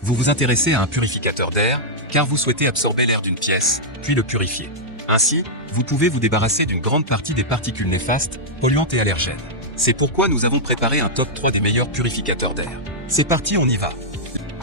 Vous vous intéressez à un purificateur d'air, car vous souhaitez absorber l'air d'une pièce, puis le purifier. Ainsi, vous pouvez vous débarrasser d'une grande partie des particules néfastes, polluantes et allergènes. C'est pourquoi nous avons préparé un top 3 des meilleurs purificateurs d'air. C'est parti, on y va.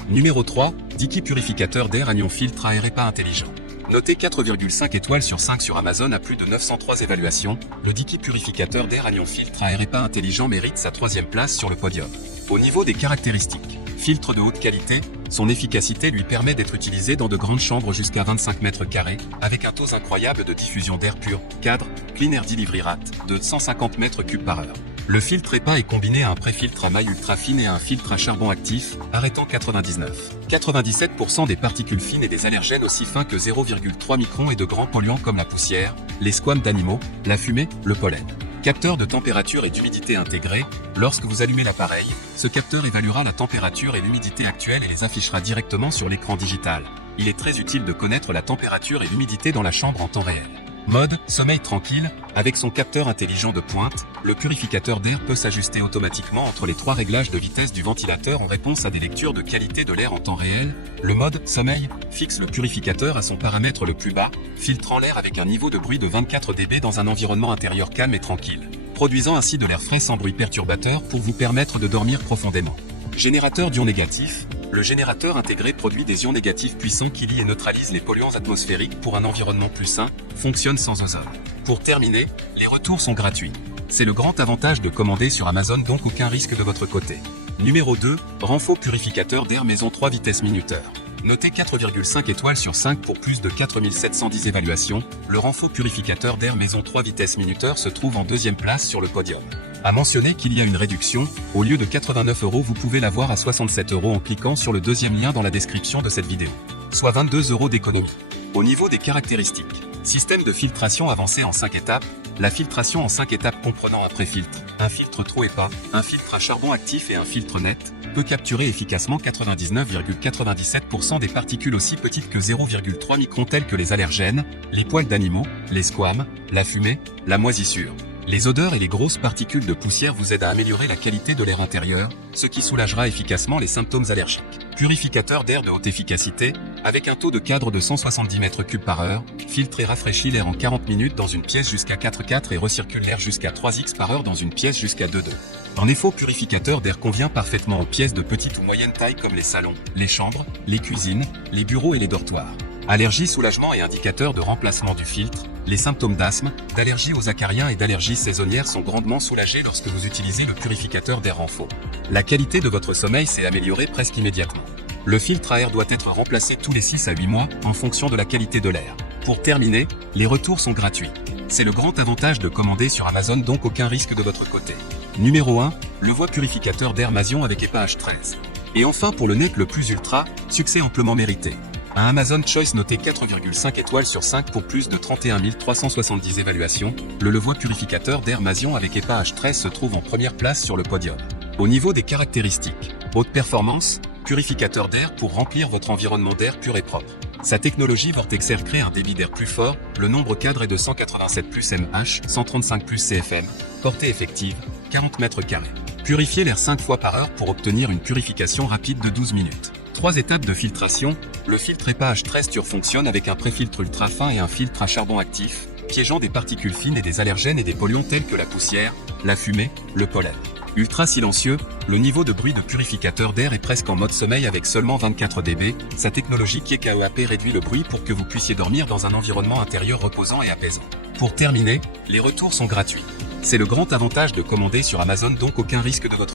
Numéro 3, Dicky purificateur d'air anion filtre à air et pas intelligent. Noté 4,5 étoiles sur 5 sur Amazon à plus de 903 évaluations, le Dicky purificateur d'air anion filtre à air et pas intelligent mérite sa 3e place sur le podium. Au niveau des caractéristiques, filtre de haute qualité, son efficacité lui permet d'être utilisé dans de grandes chambres jusqu'à 25 mètres carrés, avec un taux incroyable de diffusion d'air pur, cadre, Clean Air Delivery Rate, de 150 mètres cubes par heure. Le filtre EPA est combiné à un préfiltre à maille ultra fine et à un filtre à charbon actif, arrêtant 97% des particules fines et des allergènes aussi fins que 0,3 microns et de grands polluants comme la poussière, les squames d'animaux, la fumée, le pollen. Capteur de température et d'humidité intégré, lorsque vous allumez l'appareil, ce capteur évaluera la température et l'humidité actuelle et les affichera directement sur l'écran digital. Il est très utile de connaître la température et l'humidité dans la chambre en temps réel. Mode sommeil tranquille, avec son capteur intelligent de pointe, le purificateur d'air peut s'ajuster automatiquement entre les 3 réglages de vitesse du ventilateur en réponse à des lectures de qualité de l'air en temps réel. Le mode sommeil fixe le purificateur à son paramètre le plus bas, filtrant l'air avec un niveau de bruit de 24 dB dans un environnement intérieur calme et tranquille, produisant ainsi de l'air frais sans bruit perturbateur pour vous permettre de dormir profondément. Générateur d'ions négatifs. Le générateur intégré produit des ions négatifs puissants qui lient et neutralisent les polluants atmosphériques pour un environnement plus sain, fonctionne sans ozone. Pour terminer, les retours sont gratuits. C'est le grand avantage de commander sur Amazon, donc aucun risque de votre côté. Numéro 2, Renfo purificateur d'air maison 3 vitesses minuteur. Noté 4,5 étoiles sur 5 pour plus de 4710 évaluations, le Renfo purificateur d'air maison 3 vitesses minuteur se trouve en 2e place sur le podium. À mentionner qu'il y a une réduction, au lieu de 89 €, vous pouvez l'avoir à 67 € en cliquant sur le 2e lien dans la description de cette vidéo, soit 22 € d'économie. Au niveau des caractéristiques, système de filtration avancé en 5 étapes, la filtration en 5 étapes comprenant un préfiltre, un filtre trop épais, un filtre à charbon actif et un filtre net, peut capturer efficacement 99,97% des particules aussi petites que 0,3 microns telles que les allergènes, les poils d'animaux, les squames, la fumée, la moisissure. Les odeurs et les grosses particules de poussière vous aident à améliorer la qualité de l'air intérieur, ce qui soulagera efficacement les symptômes allergiques. Purificateur d'air de haute efficacité, avec un taux de cadre de 170 mètres cubes par heure, filtre et rafraîchit l'air en 40 minutes dans une pièce jusqu'à 4,4 et recircule l'air jusqu'à 3x par heure dans une pièce jusqu'à 2,2. En effet, purificateur d'air convient parfaitement aux pièces de petite ou moyenne taille comme les salons, les chambres, les cuisines, les bureaux et les dortoirs. Allergie, soulagement et indicateur de remplacement du filtre. Les symptômes d'asthme, d'allergie aux acariens et d'allergies saisonnières sont grandement soulagés lorsque vous utilisez le purificateur d'air Renfo. La qualité de votre sommeil s'est améliorée presque immédiatement. Le filtre à air doit être remplacé tous les 6 à 8 mois en fonction de la qualité de l'air. Pour terminer, les retours sont gratuits. C'est le grand avantage de commander sur Amazon, donc aucun risque de votre côté. Numéro 1, le Voix purificateur d'air Masion avec EPA H13. Et enfin pour le NEC le plus ultra, succès amplement mérité. Un Amazon Choice noté 4,5 étoiles sur 5 pour plus de 31 370 évaluations, le Levoix purificateur d'air Masion avec EPA H13 se trouve en première place sur le podium. Au niveau des caractéristiques, haute performance, purificateur d'air pour remplir votre environnement d'air pur et propre. Sa technologie Vortex Air crée un débit d'air plus fort, le nombre cadre est de 187 plus mH, 135 plus CFM, portée effective, 40 mètres carrés. Purifiez l'air 5 fois par heure pour obtenir une purification rapide de 12 minutes. 3 étapes de filtration, le filtre EPA H13 Tur fonctionne avec un préfiltre ultra fin et un filtre à charbon actif, piégeant des particules fines et des allergènes et des polluants tels que la poussière, la fumée, le pollen. Ultra silencieux, le niveau de bruit de purificateur d'air est presque en mode sommeil avec seulement 24 dB, sa technologie KEAP réduit le bruit pour que vous puissiez dormir dans un environnement intérieur reposant et apaisant. Pour terminer, les retours sont gratuits. C'est le grand avantage de commander sur Amazon, donc aucun risque de votre